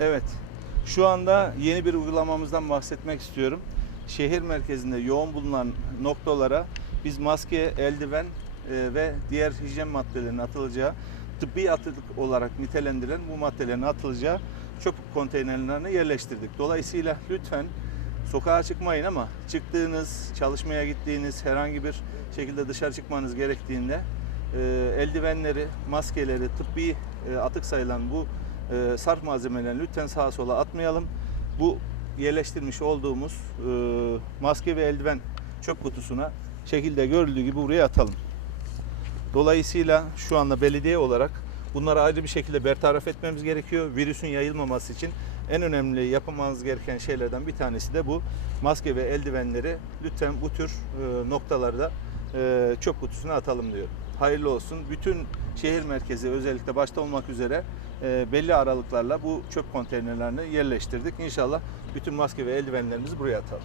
Evet. Şu anda yeni bir uygulamamızdan bahsetmek istiyorum. Şehir merkezinde yoğun bulunan noktalara biz maske, eldiven e, ve diğer hijyen maddelerinin atılacağı tıbbi atık olarak nitelendirilen bu maddelerin atılacağı çöp konteynerlerine yerleştirdik. Dolayısıyla lütfen sokağa çıkmayın ama çıktığınız, çalışmaya gittiğiniz herhangi bir şekilde dışarı çıkmanız gerektiğinde e, eldivenleri, maskeleri, tıbbi e, atık sayılan bu e, sarf malzemelerini lütfen sağa sola atmayalım. Bu yerleştirmiş olduğumuz e, maske ve eldiven çöp kutusuna şekilde görüldüğü gibi buraya atalım. Dolayısıyla şu anda belediye olarak bunları ayrı bir şekilde bertaraf etmemiz gerekiyor. Virüsün yayılmaması için en önemli yapmamız gereken şeylerden bir tanesi de bu. Maske ve eldivenleri lütfen bu tür e, noktalarda e, çöp kutusuna atalım diyor. Hayırlı olsun. Bütün şehir merkezi özellikle başta olmak üzere e, belli aralıklarla bu çöp konteynerlerini yerleştirdik. İnşallah bütün maske ve eldivenlerimizi buraya atalım.